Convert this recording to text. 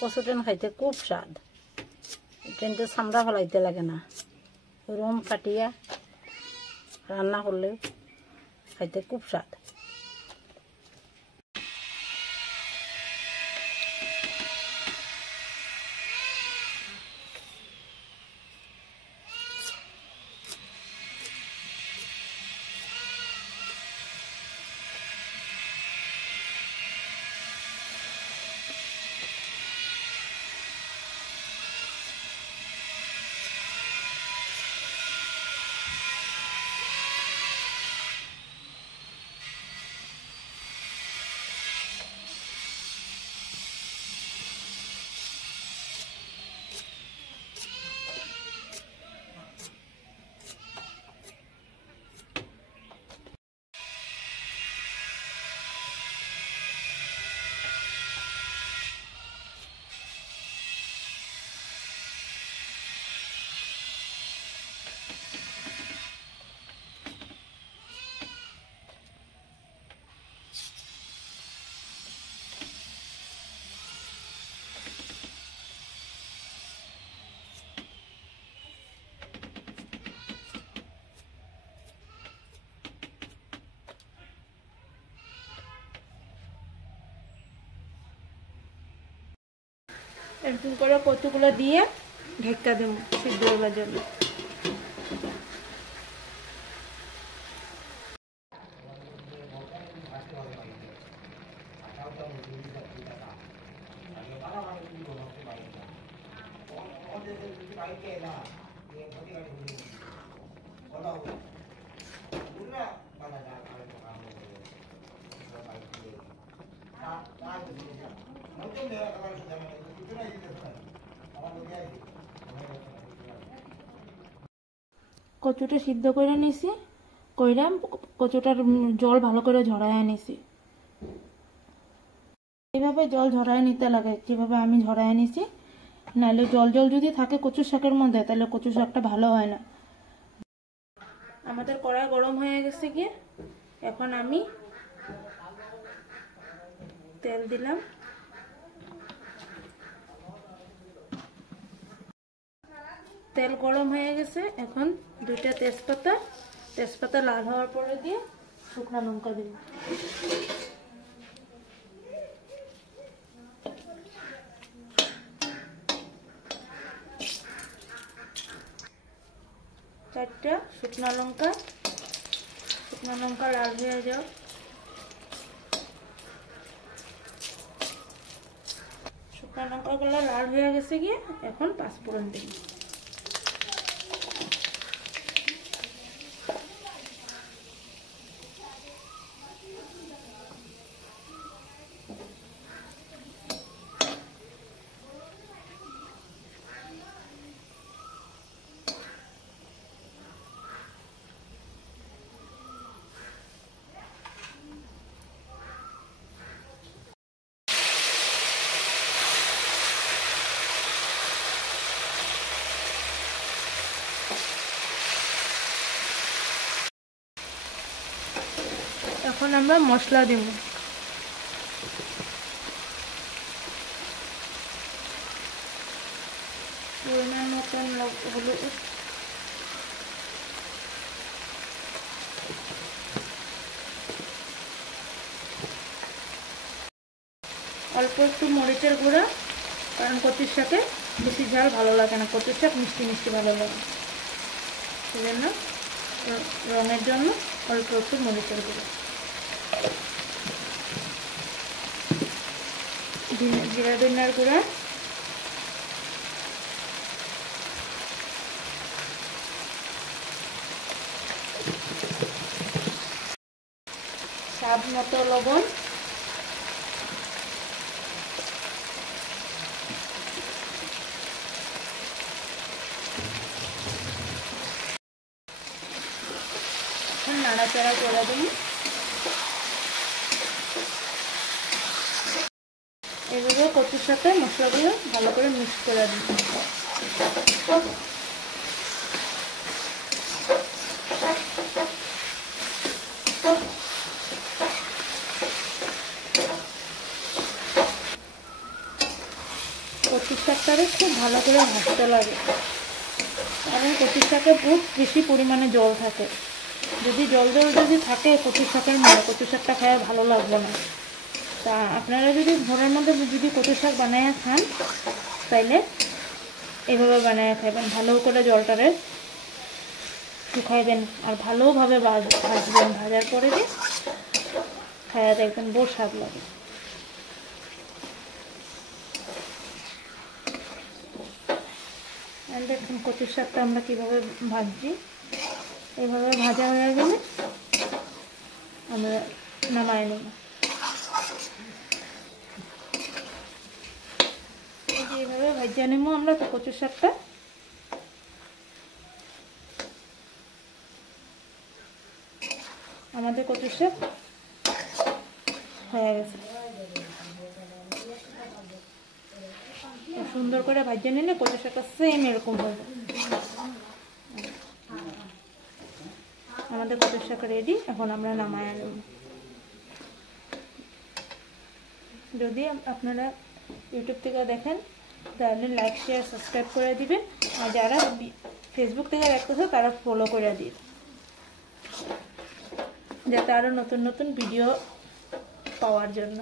কচুটেন খাইতে খুব স্বাদ। ট্রেনতে চামড়া ফলাইতে লাগে না, রুম কাটিয়া রান্না করলে খাইতে খুব স্বাদ। একটু করে কচুগুলো দিয়ে ঢেকা দেব সিদ্ধ হওয়ার জন্য। কচুটা সিদ্ধ করে নিছি, কইরাম কচুটার জল ভালো করে ঝরায় নিছি। এইভাবে জল ঝরায় নিতে লাগে, যেভাবে আমি ঝরায় নিছি। নাহলে জল জল যদি থাকে কচু শাকের মধ্যে, তাহলে কচু শাকটা ভালো হয় না। আমাদের কড়াই গরম হয়ে গেছে গিয়ে, এখন আমি তেল দিলাম। তেল গরম হয়ে গেছে, এখন দুইটা তেজপাতা লাল হওয়ার পরে দিয়ে শুকনো লঙ্কা দিলাম। চারটা শুকনো লঙ্কা লাল হয়ে যাও। শুকনো লঙ্কাগুলো লাল হয়ে গেছে গিয়ে, এখন পাঁচফোড়ন দিই। এখন আমরা মশলা দেব। পরিমাণ মতন হলুদ, অল্প একটু মরিচের গুঁড়া, কারণ কচুর সাথে বেশি ঝাল ভালো লাগে না, কচুর শাক মিষ্টি মিষ্টি ভালো লাগে, সেজন্য রঙের জন্য অল্প একটু মরিচের গুঁড়া। জিরা ধনিয়ার গুঁড়া, স্বাদ মতো লবণ, নাড়াচাড়া করে দিন। এভাবে কচুর সাথে মশলাগুলো ভালো করে মিক্স করে দিন। কচুর শাকটারে খুব ভালো করে ভাজতে লাগে, কারণ কচুর শাকে খুব বেশি পরিমাণে জল থাকে। যদি জল যদি থাকে কচুর শাকের মধ্যে, কচুর শাকটা খায় ভালো লাগবে না। তা আপনারা যদি ঘরের মধ্যে যদি কচুর শাক বানাইয়া খান, তাইলে এইভাবে বানাইয়া খাইবেন। ভালো করে জলটারে শুকাইবেন আর ভালোভাবে ভাজবেন। ভাজার পরে দিয়ে খাইয়া দেখবেন বহু স্বাদ লাগে। দেখুন কচুর শাকটা আমরা কীভাবে ভাজছি। এইভাবে ভাজা হয়ে গেলে আমরা নামাই নেব। এইভাবে ভাজা নেব আমরা কচুর শাকটা। আমাদের কচুর শাক হয়ে গেছে। সুন্দর করে ভাজা নিলে কচুর শাকটা সেম এরকম হবে। আমাদের কচুর শাক রেডি, এখন আমরা নামায় নেব। যদি আপনারা ইউটিউব থেকে দেখেন তাহলে লাইক শেয়ার সাবস্ক্রাইব করে দিবেন, আর যারা ফেসবুক থেকে দেখতেছে তারা ফলো করে দিন, যাতে আরও নতুন নতুন ভিডিও পাওয়ার জন্য।